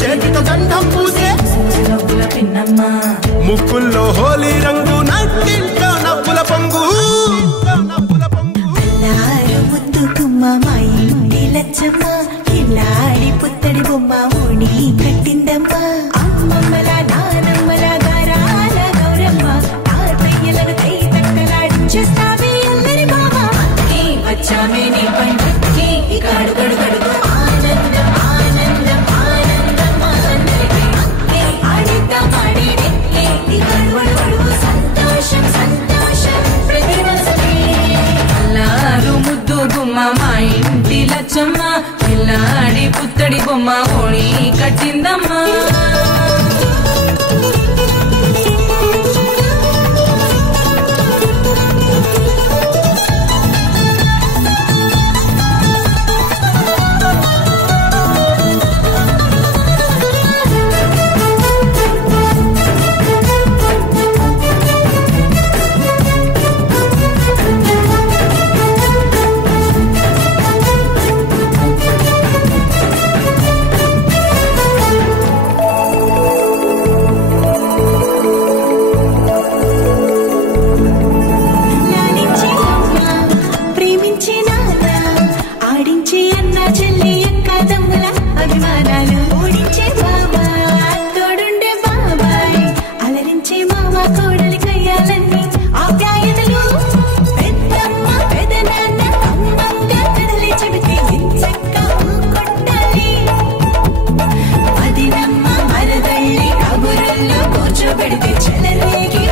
చేతితో గంధం పూసే నవ్వుల పిన్నమ్మ ముక్కుల్లో హోలీ రంగు నట్టింట్లో నవ్వుల పొంగు ముద్దు గుమ్మ మా ఇంటి లచ్చమ్మ కిల్లాడి పుత్తడి బొమ్మ ఓణి కట్టిందమ్మ అమ్మమ్మల నానమ్మల గారాల గౌరమ్మ తాతయ్యలను కై తక్కలాడించేస్తావే అల్లరి మామ వచ్చామే నీ పండుకి గడు గడు గడుగు ఆనందం ఆనందం ఆనందం అందరికీ ఆడిద్దాం ఆడిడే గడువడు గడువు సంతోషం సంతోషం ప్రతి మనసుకి అల్లారు ముద్దు గుమ్మ మా ఇంటి లచ్చమ్మ పిల్లాడి పుత్తడి బొమ్మ ఓణి కట్టిందమ్మా పెడితే చెలరేగి